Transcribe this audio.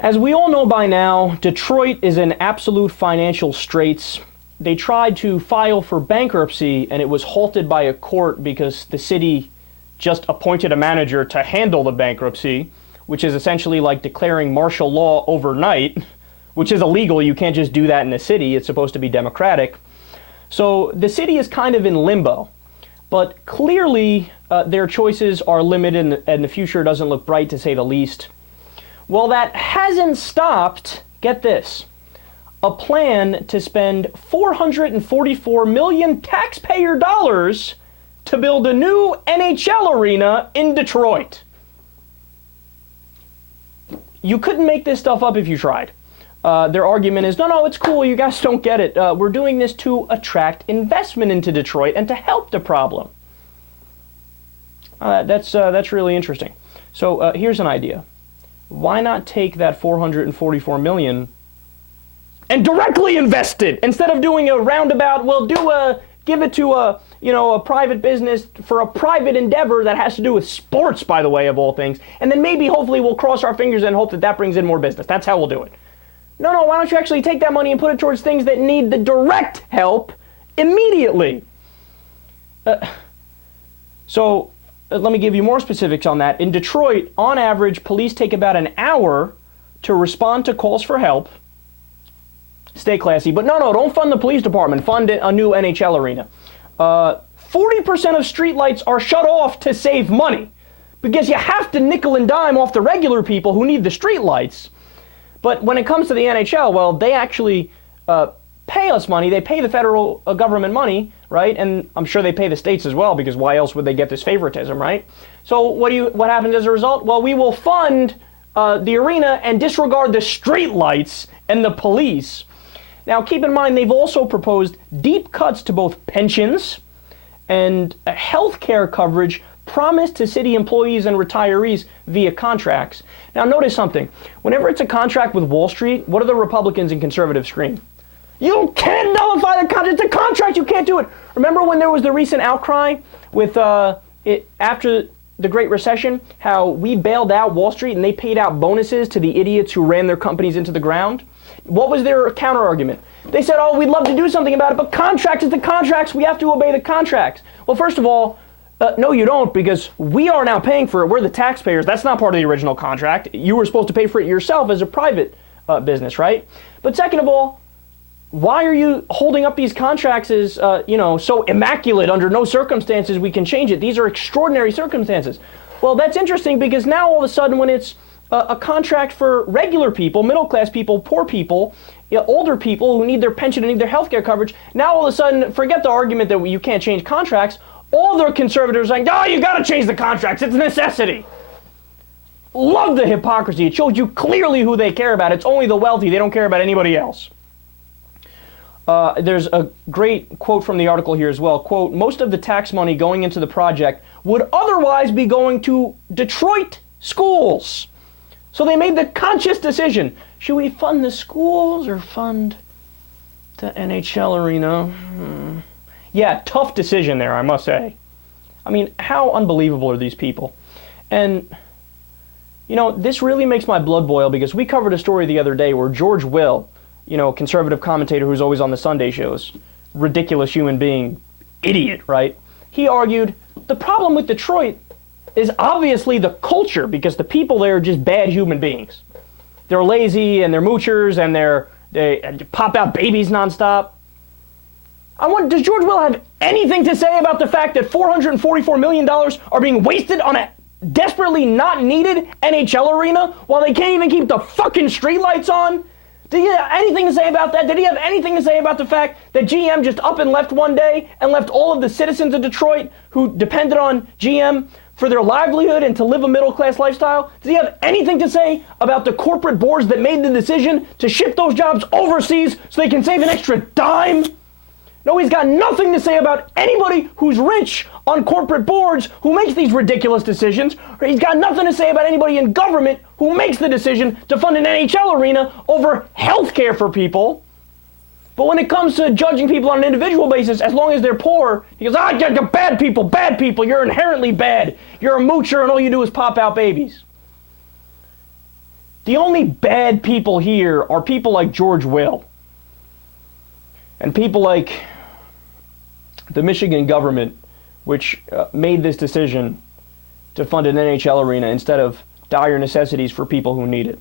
As we all know by now, Detroit is in absolute financial straits. They tried to file for bankruptcy and it was halted by a court because the city just appointed a manager to handle the bankruptcy, which is essentially like declaring martial law overnight, which is illegal. You can't just do that in a city. It's supposed to be democratic. So the city is kind of in limbo, but clearly their choices are limited and the future doesn't look bright, to say the least. Well, that hasn't stopped, get this, a plan to spend $444 million taxpayer dollars to build a new NHL arena in Detroit. You couldn't make this stuff up if you tried. Their argument is, no, it's cool, you guys don't get it. We're doing this to attract investment into Detroit and to help the problem. That's really interesting. So here's an idea. Why not take that $444 million and directly invest it instead of doing a roundabout? We'll give it to a private business for a private endeavor that has to do with sports, by the way, of all things. And then maybe, hopefully, we'll cross our fingers and hope that brings in more business. That's how we'll do it. No, why don't you actually take that money and put it towards things that need the direct help immediately? Let me give you more specifics on that. In Detroit, on average, police take about an hour to respond to calls for help. Stay classy, but no, don't fund the police department. Fund a new NHL arena. 40% of streetlights are shut off to save money because you have to nickel and dime off the regular people who need the streetlights. But when it comes to the NHL, well, they actually pay us money. They pay the federal government money, right? And I'm sure they pay the states as well, because why else would they get this favoritism, right? So what happens as a result? Well, we will fund the arena and disregard the street lights and the police. Now, keep in mind, they've also proposed deep cuts to both pensions and health care coverage promised to city employees and retirees via contracts. Now, notice something. Whenever it's a contract with Wall Street, what do the Republicans and conservatives scream? You can't nullify the contract. It's a contract. You can't do it. Remember when there was the recent outcry with after the Great Recession, how we bailed out Wall Street and they paid out bonuses to the idiots who ran their companies into the ground? What was their counter argument? They said, oh, we'd love to do something about it, but contracts is the contracts. We have to obey the contracts. Well, first of all, no, you don't, because we are now paying for it. We're the taxpayers. That's not part of the original contract. You were supposed to pay for it yourself as a private business, right? But second of all, why are you holding up these contracts as, so immaculate? Under no circumstances we can change it. These are extraordinary circumstances. Well, that's interesting because now all of a sudden when it's a contract for regular people, middle-class people, poor people, older people who need their pension and need their health care coverage, now all of a sudden, forget the argument that you can't change contracts. All their conservatives are saying, oh, you got to change the contracts. It's a necessity. Love the hypocrisy. It shows you clearly who they care about. It's only the wealthy. They don't care about anybody else. There's a great quote from the article here as well. Quote, most of the tax money going into the project would otherwise be going to Detroit schools. So they made the conscious decision. Should we fund the schools or fund the NHL arena? Yeah, tough decision there, I must say. I mean, how unbelievable are these people? And, this really makes my blood boil because we covered a story the other day where George Will, conservative commentator who's always on the Sunday shows, ridiculous human being, idiot, right? He argued the problem with Detroit is obviously the culture because the people there are just bad human beings. They're lazy and they're moochers and they pop out babies nonstop. Does George Will have anything to say about the fact that $444 million are being wasted on a desperately not needed NHL arena while they can't even keep the fucking streetlights on? Did he have anything to say about that? Did he have anything to say about the fact that GM just up and left one day and left all of the citizens of Detroit who depended on GM for their livelihood and to live a middle-class lifestyle? Does he have anything to say about the corporate boards that made the decision to ship those jobs overseas so they can save an extra dime? No, he's got nothing to say about anybody who's rich on corporate boards who makes these ridiculous decisions. Or he's got nothing to say about anybody in government who makes the decision to fund an NHL arena over health care for people. But when it comes to judging people on an individual basis, as long as they're poor, he goes, you're bad people, you're inherently bad. You're a moocher and all you do is pop out babies. The only bad people here are people like George Will and people like the Michigan government, which made this decision to fund an NHL arena instead of dire necessities for people who need it.